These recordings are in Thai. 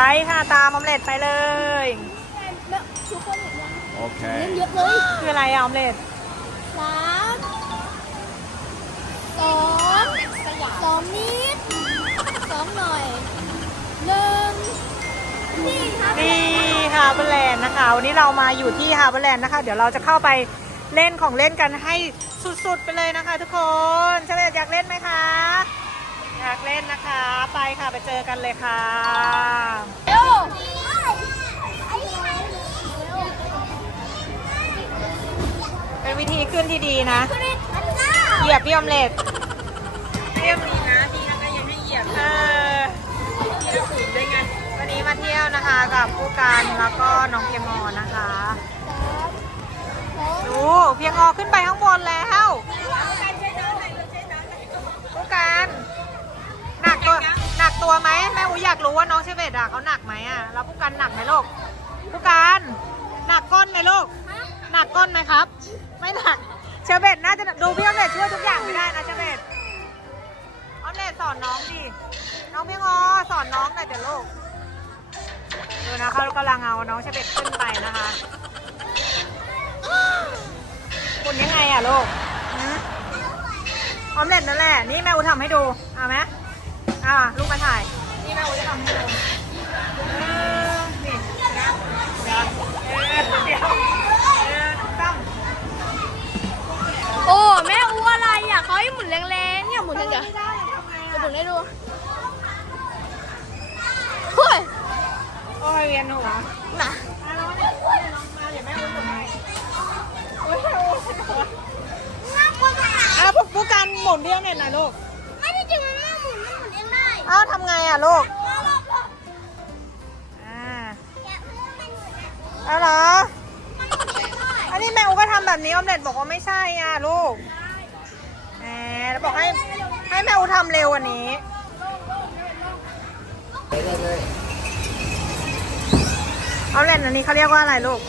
ไปค่ะตามออมเล็ตไปเลย ทุกคนเห็นยัง Okay. เยอะเลยคืออะไรอะออมเล็ตสามสองสองนิดสองหน่อยหนึ่งนี่ครับนี่ฮาร์เบอร์แลนด์นะคะ วันนี้เรามาอยู่ที่ฮาร์เบอร์แลนด์นะคะ เดี๋ยวเราจะเข้าไปเล่นของเล่นกันให้สุดๆไปเลยนะคะ ทุกคนใช่ไหมอยากเล่นไหมคะอยา กเล่นนะคะ ไปค่ะไปเจอกันเลยค่ะเป็นวิธีขึ้นที่ดีนะเหยียบพี่อมเล็ตเรียบดีนะดีนะก็ยังให้เหยียบเออมีระสุนด้วยไงวันนี้มาเที่ยวนะคะ กับผู้การแล้วก็น้องเพียงอนะคะดูเพียงอขึ้นไปข้างบนแล้วผู้การหนักตัวหนัก ตัวไหมแม่อูอยากรู้ว่าน้องเชเบตอะเขาหนักไหมอะแล้วผู้การหนักไหมลูกผู้การหนักก้นไหมลูกหนักก้นไหมครับ ไม่หนักเชเบตน่าจะดูพี่ออมเล็ตช่วยทุกอย่างไม่ได้นะเชเบตออมเล็ตสอนน้องดิน้องเพียงอสอนน้องหน่อยเดี๋ยวลูกดูนะเขากำลังเอาน้องเชเบตขึ้นไปนะคะคุณยังไงอะลูกอออมเล็ตนั่นแหละนี่แม่อูทำให้ดูเอาไหม อ่าลูกมาถ่ายนี่แม่อูจะทำให้ดูเออนี่นะเดี๋ยวเออเดี๋ยวเออต้องโอ้แม่อูอะไรอะเขาให้หมุนแรงๆเนี่ยหมุนยังไงไม่ได้ทำไงจะหมุนอะให้ดูเฮ้ยโอ้ยเวียนหัวน่ะมาแล้วเนี่ยลองมาเดี๋ยวแม่อุ้มทำไมโอ้ยโอ้ยอ้าวพวกผู้กันหมุนเรื่องเนี่ยนะลูก องได้อ้าวทำไงอะลูกอ่าเอาเหรอ อันนี้แม่อูก็ทำแบบนี้ออมเล็ตบอกว่าไม่ใช่อะลูกแหมแล้วบอกให้ให้แม่อูทำเร็วกว่านี้เอาเล่นอันนี้เขาเรียกว่าอะไรลูก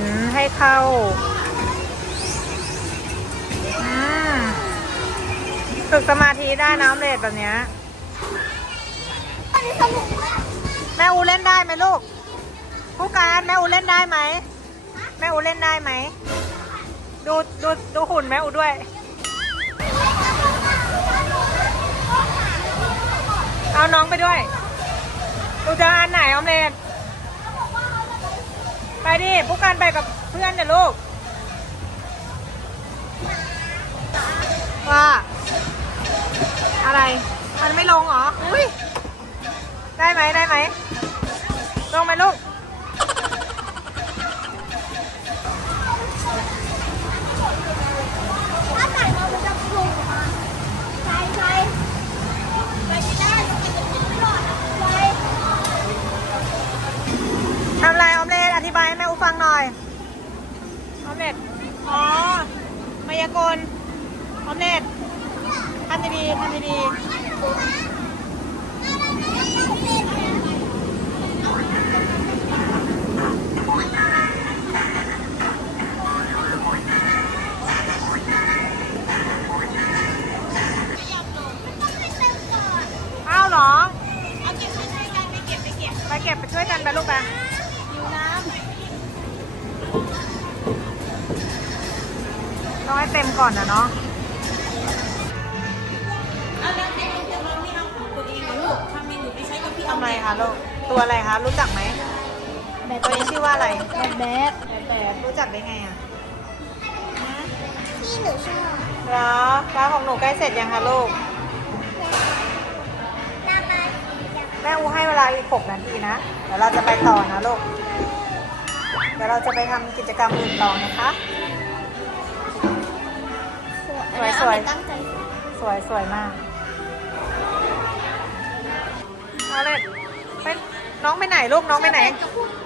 นให้เข้าฝึกสมาธิได้น้ำเลดแบบเนี้ยแม่อูเล่นได้ไหมลูก ผู้การแม่อูเล่นได้ไหม แม่อูเล่นได้ไหม ดูดูดูหุ่นแม่อูด้วยเอาน้องไปด้วย ดูจะอันไหนออมเล็ต ไปดิผู้การไปกับเพื่อนเดี๋ยวลูก ว่า อะไร มันไม่ลงเหรอ อุ้ย ได้ไหมได้ไหม ลงไหมลูก กลออมเล็ตทำดีๆทำดีๆอ้าวเหรอ เอาเก็บไปช่วยกันไปเก็บไปเก็บ ไปเก็บไปช่วยกันไปลูกไปอยู่น้ำ ต้องให้เต็มก่อนนะเนาะเอาแล้วแต่ของเราไม่เอาของตัวเองเหรอลูกทำเมนูไปใช้กับพี่ทำอะไรคะลูก ตัวอะไรคะ รู้จักไหมำแบบตัวนี้ชื่อว่าอะไร แบบแบบแบบรู้จักได้ไงอะที่หนูชอบเหรอฟ้าของหนูใกล้เสร็จยังคะลูกน้ำมันแม่อูให้เวลาอีกหกนาทีนะ เดี๋ยวเราจะไปต่อนะลูก เดี๋ยวเราจะไปทำกิจกรรมอื่นต่อนะคะ สวยๆตั้งใจสวยสวยมากเอาเลยไปน้องไปไหนลูกน้องไปไหน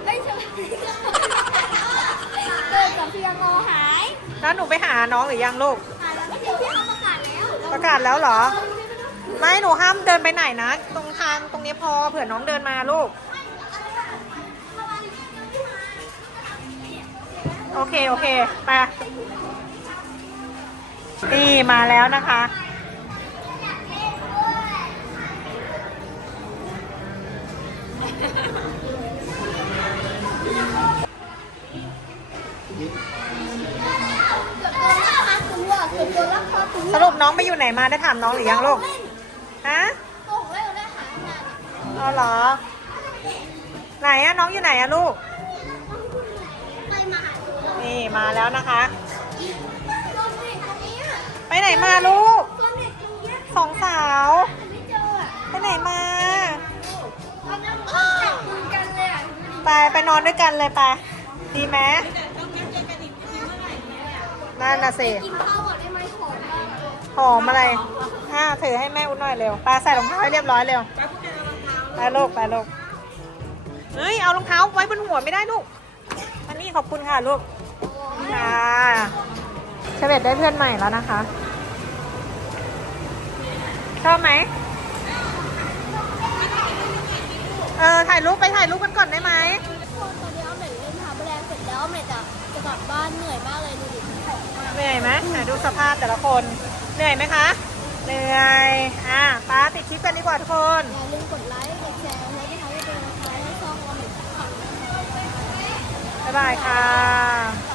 ไม่ใช่เกิดกับเพียงอหายแล้วหนูไปหาน้องหรือยังลูกหายแล้วไม่เดี๋ยวพี่เขาประกาศแล้วประกาศแล้วเหรอ ไม่หนูห้ามเดินไปไหนนะ ตรงทางตรงนี้พอเผื่อน้องเดินมาลูกโอเค โอเค ไป นี่มาแล้วนะคะเกือบโดนลักพาตัวเกือบโดนลักพาตัวสรุปน้องไปอยู่ไหนมาได้ถามน้องหรือยังลูก ฮะโกหกแล้วได้หายงานเอาเหรอ ไหนอะน้องอยู่ไหนอะลูกไม่มาหาตัวนี่มาแล้วนะคะ ไปไหนมาลูกสองสาวไปไหนมาไปไปนอนด้วยกันเลยไปดีไหมแต่ต้องนัดเจอกันอีกทีเมื่อไหร่เนี่ยนั่นน่ะสิหอมอะไรอ่าถือให้แม่อุ้นหน่อยเร็วไปใส่รองเท้าให้เรียบร้อยเร็วไปพูดกันรองเท้าลูกไปลูกเฮ้ยเอารองเท้าไว้บนหัวไม่ได้ลูกอันนี้ขอบคุณค่ะลูกค่ะเชเวตได้เพื่อนใหม่แล้วนะคะ ชอบไหม เออ ถ่ายรูปไปถ่ายรูปกันก่อนได้ไหมคนตอนนี้เอาเม็ดเล่นพาแบรนด์เสร็จแล้วเม็ดจะจะกลับบ้านเหนื่อยมากเลยดูดิของมากเหนื่อยไหมไหนดูสภาพแต่ละคน เหนื่อยไหมคะ เหนื่อย อะป้าติดคลิปกันดีกว่าทุกคน อย่าลืมกดไลค์ กดแชร์ และที่ทำให้เป็นกำลังใจให้ช่องเราเหมือนกันบ๊ายบายค่ะ